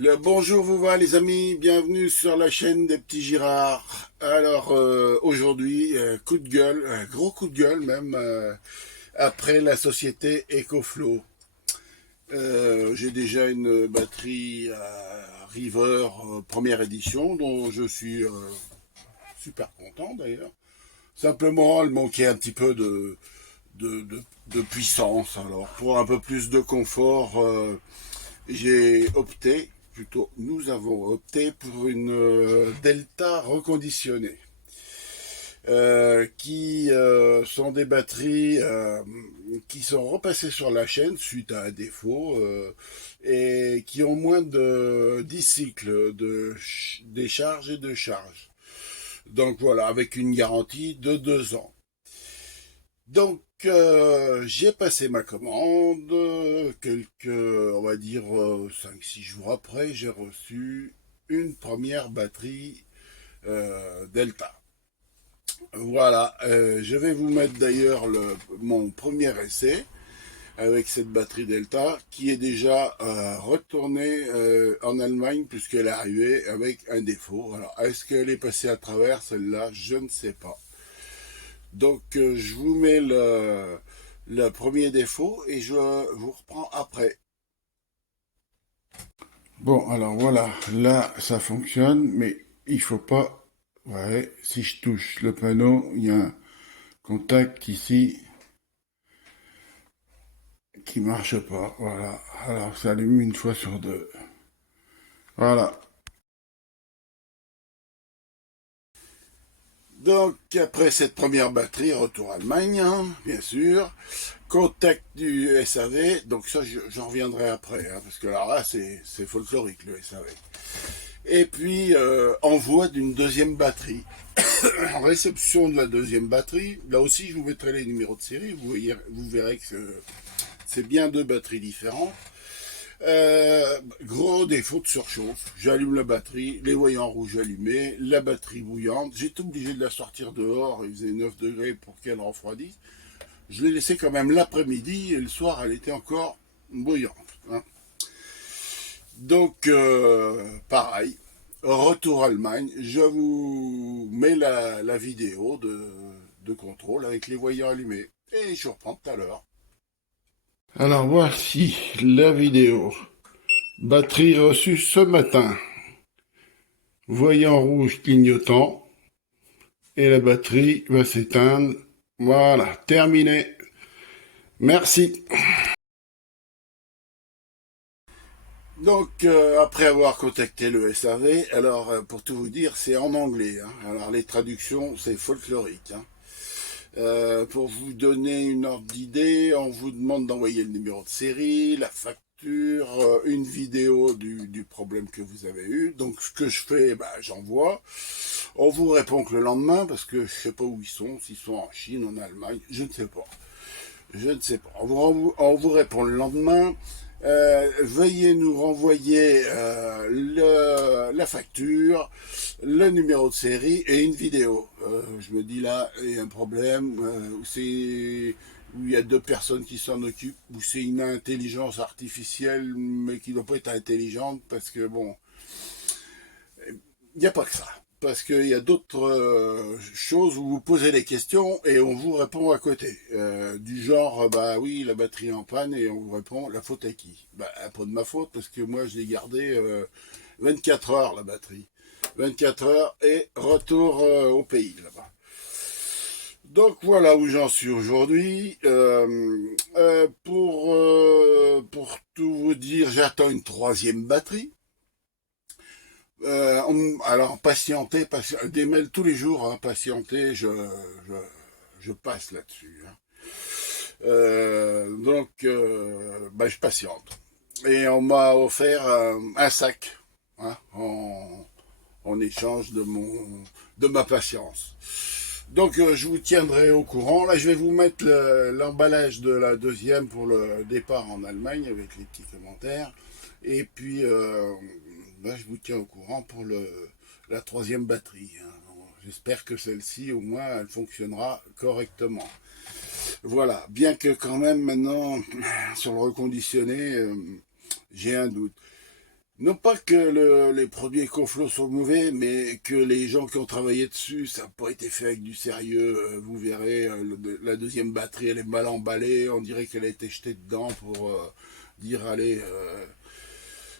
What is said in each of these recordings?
Le bonjour vous va les amis, bienvenue sur la chaîne des petits Girards. Alors aujourd'hui, coup de gueule, gros coup de gueule même, après la société EcoFlow. J'ai déjà une batterie River première édition dont je suis super content d'ailleurs. Simplement, elle manquait un petit peu de, de, de puissance. Alors pour un peu plus de confort, nous avons opté pour une Delta reconditionnée, qui sont des batteries qui sont repassées sur la chaîne suite à un défaut et qui ont moins de 10 cycles de décharge et de charge. Donc voilà, avec une garantie de 2 ans. Donc, j'ai passé ma commande. On va dire, 5-6 jours après, j'ai reçu une première batterie Delta. Voilà, je vais vous mettre d'ailleurs mon premier essai avec cette batterie Delta qui est déjà retournée en Allemagne puisqu'elle est arrivée avec un défaut. Alors, est-ce qu'elle est passée à travers celle-là? Je ne sais pas. Donc, je vous mets le premier défaut et je vous reprends après. Bon, alors voilà, là ça fonctionne, mais il faut pas. Ouais, si je touche le panneau, il y a un contact ici qui marche pas. Voilà, alors ça allume une fois sur deux. Voilà. Donc, après cette première batterie, retour Allemagne, hein, bien sûr. Contact du SAV, donc ça j'en reviendrai après, hein, parce que là c'est folklorique le SAV. Et puis envoi d'une deuxième batterie. Réception de la deuxième batterie, là aussi je vous mettrai les numéros de série, vous verrez que c'est bien deux batteries différentes. Gros défaut de surchauffe, j'allume la batterie, les voyants rouges allumés, la batterie bouillante, j'étais obligé de la sortir dehors, il faisait 9 degrés pour qu'elle refroidisse. Je l'ai laissée quand même l'après-midi et le soir elle était encore bouillante, hein. Donc pareil, retour Allemagne, je vous mets la vidéo de contrôle avec les voyants allumés et je reprends tout à l'heure. Alors voici la vidéo. Batterie reçue ce matin. Voyant rouge clignotant. Et la batterie va s'éteindre. Voilà, terminé. Merci. Donc, après avoir contacté le SAV, alors pour tout vous dire, c'est en anglais, hein. Alors les traductions, c'est folklorique, hein. Pour vous donner une ordre d'idée, on vous demande d'envoyer le numéro de série, la facture, une vidéo du problème que vous avez eu. Donc ce que je fais, bah, j'envoie. On vous répond que le lendemain, parce que je sais pas où ils sont, s'ils sont en Chine, en Allemagne, je ne sais pas. Je ne sais pas. On vous répond le lendemain. Veuillez nous renvoyer la facture, le numéro de série et une vidéo. Je me dis là, il y a un problème, où il y a deux personnes qui s'en occupent, où c'est une intelligence artificielle, mais qui ne doit pas être intelligente, parce que bon, il n'y a pas que ça. Parce qu'il y a d'autres choses où vous posez des questions et on vous répond à côté. Du genre, bah oui, la batterie est en panne et on vous répond, la faute à qui? Bah, pas de ma faute parce que moi je l'ai gardée 24 heures la batterie. 24 heures et retour au pays là-bas. Donc voilà où j'en suis aujourd'hui. Pour tout vous dire, j'attends une troisième batterie. Alors, des mails tous les jours, hein, patienter, je, je passe là-dessus, hein. Donc, bah, je patiente. Et on m'a offert un sac, hein, en échange de ma patience. Donc, je vous tiendrai au courant. Là, je vais vous mettre l'emballage de la deuxième pour le départ en Allemagne avec les petits commentaires. Et puis, ben, je vous tiens au courant pour la troisième batterie, hein. J'espère que celle-ci, au moins, elle fonctionnera correctement. Voilà, bien que quand même maintenant, sur le reconditionné, j'ai un doute. Non pas que les produits EcoFlow sont mauvais, mais que les gens qui ont travaillé dessus, ça n'a pas été fait avec du sérieux. Vous verrez, la deuxième batterie, elle est mal emballée. On dirait qu'elle a été jetée dedans pour dire, allez.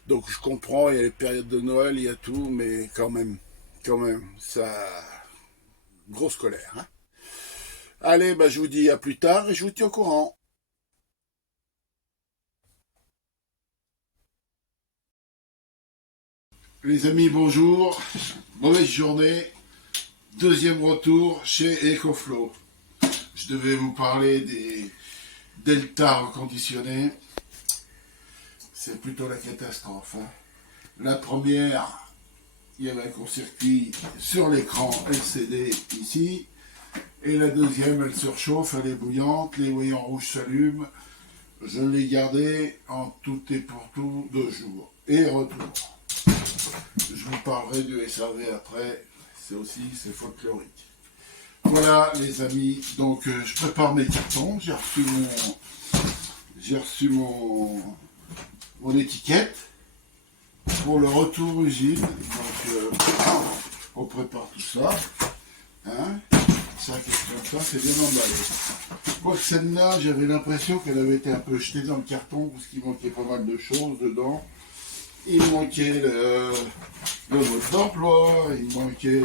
Donc je comprends, il y a les périodes de Noël, il y a tout, mais quand même, ça... Grosse colère. Hein. Allez, bah, je vous dis à plus tard et je vous tiens au courant. Les amis, bonjour. Mauvaise journée. Deuxième retour chez EcoFlow. Je devais vous parler des Delta reconditionnés. C'est plutôt la catastrophe. Hein. La première, il y avait un court-circuit sur l'écran LCD ici. Et la deuxième, elle surchauffe, elle est bouillante, les voyants rouges s'allument. Je l'ai gardée en tout et pour tout 2 jours. Et retour. Je vous parlerai du SAV après, c'est folklorique. Voilà les amis, donc je prépare mes cartons, j'ai reçu mon étiquette pour le retour usine, donc on prépare tout ça, hein, ça comme ça, c'est bien emballé. Moi celle-là, j'avais l'impression qu'elle avait été un peu jetée dans le carton parce qu'il manquait pas mal de choses dedans. Il manquait le mode d'emploi, il manquait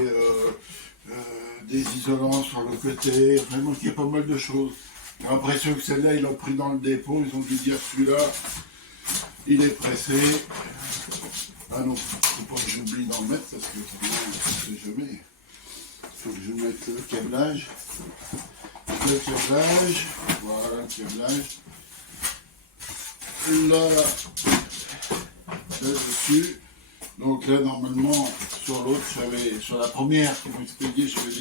des isolants sur le côté, enfin, il manquait pas mal de choses. J'ai l'impression que celle-là, ils l'ont pris dans le dépôt, ils ont dû dire celui-là, il est pressé. Ah non, faut pas que j'oublie d'en mettre parce que je ne sais jamais. Il faut que je mette le câblage. Voilà le câblage. Là, dessus. Donc là, normalement, sur l'autre, sur la première qui m'ont expédié, j'avais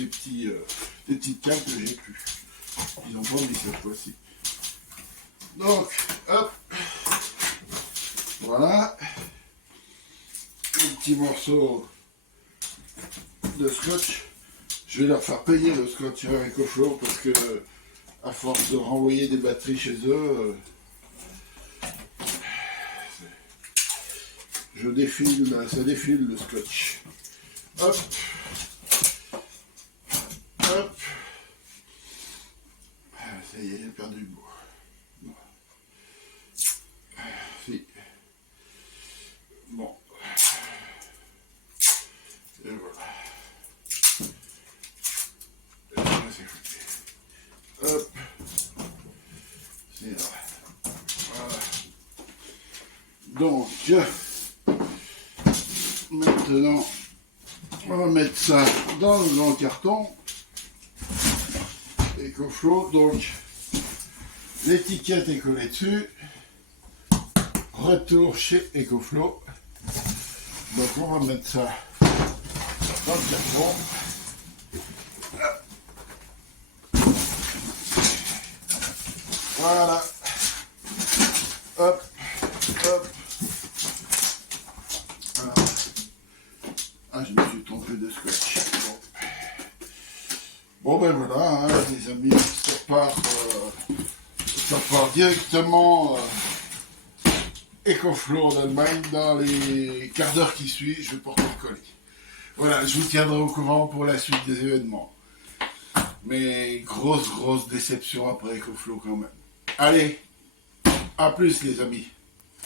des petites câbles que j'ai plus. Ils n'ont pas mis cette fois-ci. Donc, hop, voilà, un petit morceau de scotch. Je vais leur faire payer le scotch à EcoFlow parce que, à force de renvoyer des batteries chez eux, ça défile le scotch. Hop. Hop. Ça y est, j'ai perdu le bout. Si. Bon. Et voilà. Et voilà, c'est foutu. Hop. C'est là. Voilà. Donc, maintenant, on va mettre ça dans le grand carton. EcoFlow, donc l'étiquette est collée dessus. Retour chez EcoFlow. Donc on va mettre ça dans le carton. Voilà. Hop, hop. Voilà. Ah, je me suis trompé de scotch. Bon ben voilà, hein, les amis, ça part directement EcoFlow en Allemagne. Dans les quarts d'heure qui suivent, je vais porter le colis. Voilà, je vous tiendrai au courant pour la suite des événements. Mais grosse déception après EcoFlow quand même. Allez, à plus les amis.